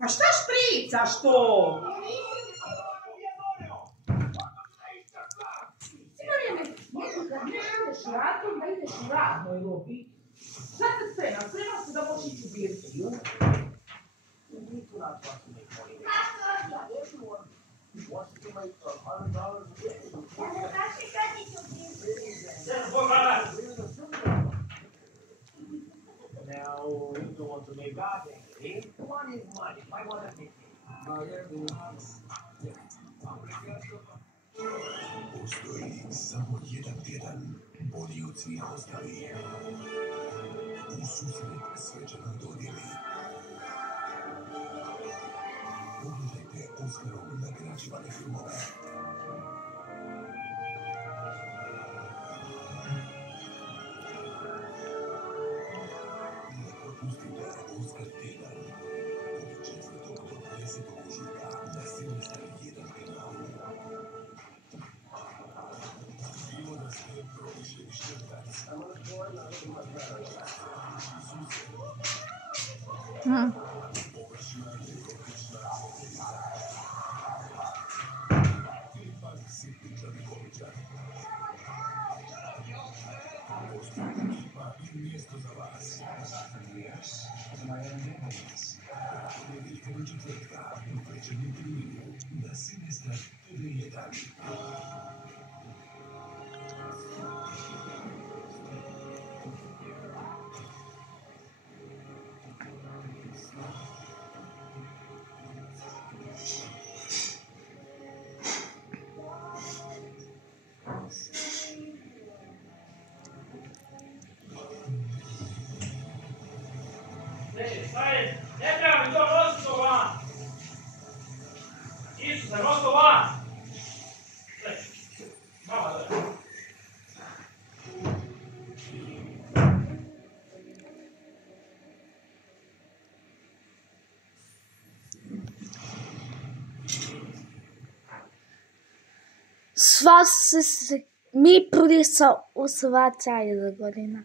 Pa šta špricaš to? Kad ne ideš radom, da ideš u radnoj robi. Šta se sprema? Sprema se da možeš ići u birtiju. Now, you don't want to make God angry. Money is money. Why want to make it? Postoji samo jedan tjedan bolji od svih ostalih. U susret svečanoj dodjeli. Pogledajte Oskarom nagrađivane filmove. Ne propustite Oskar tjedan od 4. do 10. ožujka na Sinistar 1 kanalu. Bilo da ste promišljeni štrtac. Mjesto za vas. Ponedjeljkom četvrtka u večernjem terminu na Sinistar TV1. Ne treba mi to, nosi to van! Isuse, nosi to van! Mama, da. Sva se mi prisa u sva 3 godina.